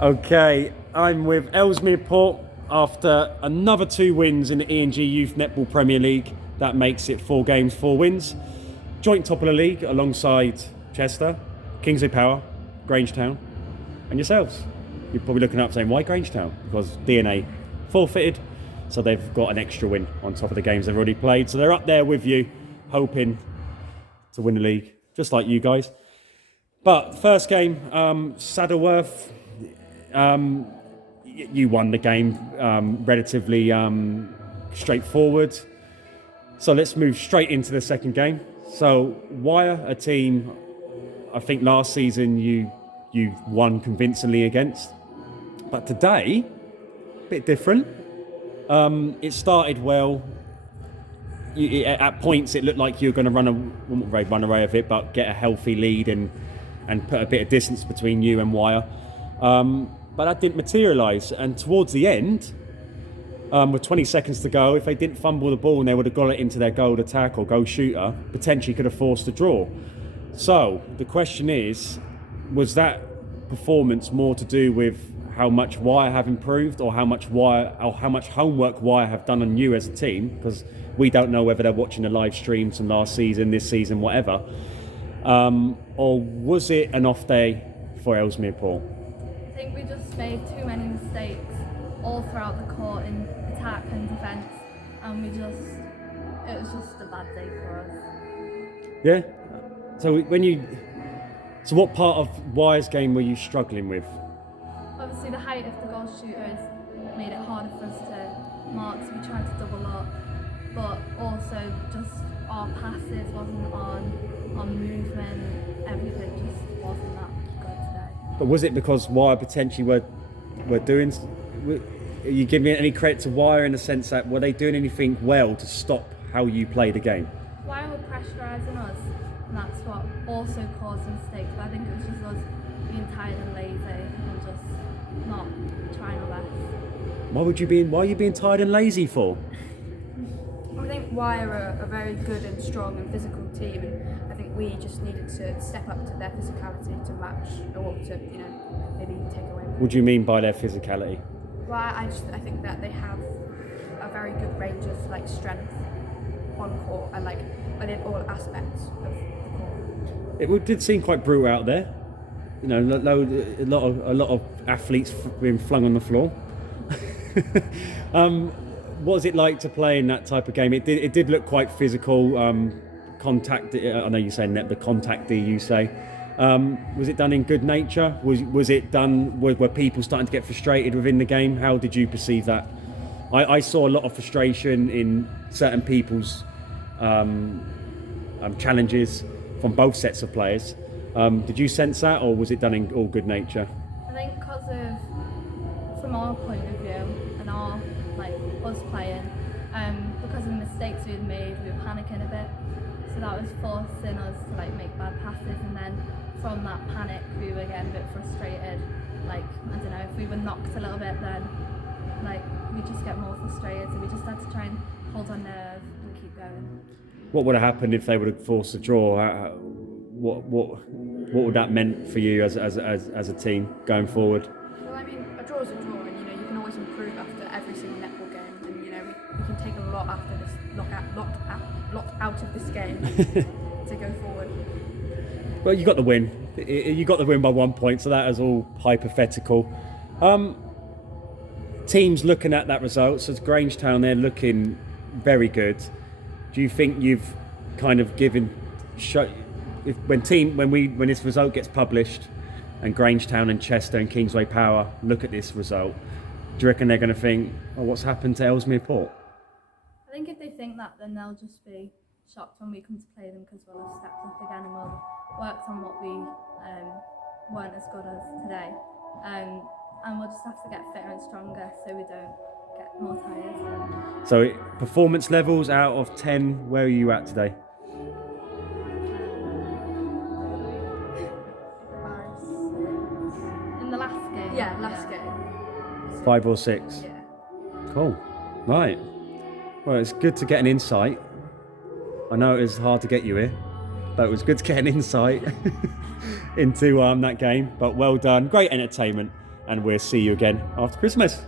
Okay, I'm with Ellesmere Port after another 2 wins in the E&G Youth Netball Premier League. That makes it 4 games, 4 wins. Joint top of the league alongside Chester, Kingsley Power, Grangetown, and yourselves. You're probably looking up saying, why Grangetown? Because DNA forfeited, so they've got an extra win on top of the games they've already played. So they're up there with you, hoping to win the league, just like you guys. But first game, Saddleworth, you won the game relatively straightforward. So let's move straight into the second game. So Wyre, a team I think last season you won convincingly against, but today a bit different. It started well. At points it looked like you were going to run away with it, but get a healthy lead and put a bit of distance between you and Wyre. But that didn't materialise, and towards the end, with 20 seconds to go, if they didn't fumble the ball and they would have got it into their goal attack or goal shooter, potentially could have forced a draw. So the question is, was that performance more to do with how much Wyre have improved, or how much homework Wyre have done on you as a team? Because we don't know whether they're watching the live streams from last season, this season, whatever. Or was it an off day for Ellesmere Port? I think we just made too many mistakes all throughout the court in attack and defence, and it was just a bad day for us. Yeah. So what part of Wyre's game were you struggling with? Obviously the height of the goal shooters made it harder for us to mark, so we tried to double up, but also just our passes wasn't on movement, everything just wasn't that good today. But was it because Wyre potentially were doing? Are you giving any credit to Wyre in the sense that were they doing anything well to stop how you play the game? Wyre were pressurising us, and that's what also caused mistakes. But I think it was just us being tired and lazy and just not trying our best. Why are you being tired and lazy for? I think Wyre are a very good and strong and physical team, and I think we just needed to step up to their physicality to match, or to maybe take away. What do you mean by their physicality? Well, I think that they have a very good range of strength on court and within all aspects of the court. It did seem quite brutal out there. A lot of athletes being flung on the floor. What was it like to play in that type of game? It did look quite physical. Contact. I know you're saying that the contact D. You say. Was it done in good nature? Was it done? Were people starting to get frustrated within the game? How did you perceive that? I saw a lot of frustration in certain people's challenges from both sets of players. Did you sense that, or was it done in all good nature? I think from our point of view and our us playing, because of the mistakes we had made, we were panicking a bit. So that was forcing us to make bad passes, and then from that panic we were getting a bit frustrated. I don't know, if we were knocked a little bit, then we just get more frustrated. So we just had to try and hold our nerve and keep going. What would have happened if they would have forced a draw? What would that meant for you as a team going forward? Well, I mean, a draw is a draw, and you can always improve after every single netball game, and we can take a lot after this lot out of this game to go forward. Well, you got the win. You got the win by 1 point, so that is all hypothetical. Teams looking at that result, so it's Grangetown, they're looking very good. Do you think you've kind of given when this result gets published and Grangetown and Chester and Kingsway Power look at this result, do you reckon they're going to think, oh, what's happened to Ellesmere Port? I think if they think that, then they'll just be shocked when we come to play them, because we'll have stepped up again and we'll worked on what we weren't as good as today, and we'll just have to get fitter and stronger so we don't get more tired. So performance levels out of 10, where are you at today? 5, 6. In the last game? Yeah, last game. 5 or 6? Yeah. Cool. Right. Well, it's good to get an insight. I know it was hard to get you here, but it was good to get an insight into that game. But well done. Great entertainment. and we'll see you again after Christmas.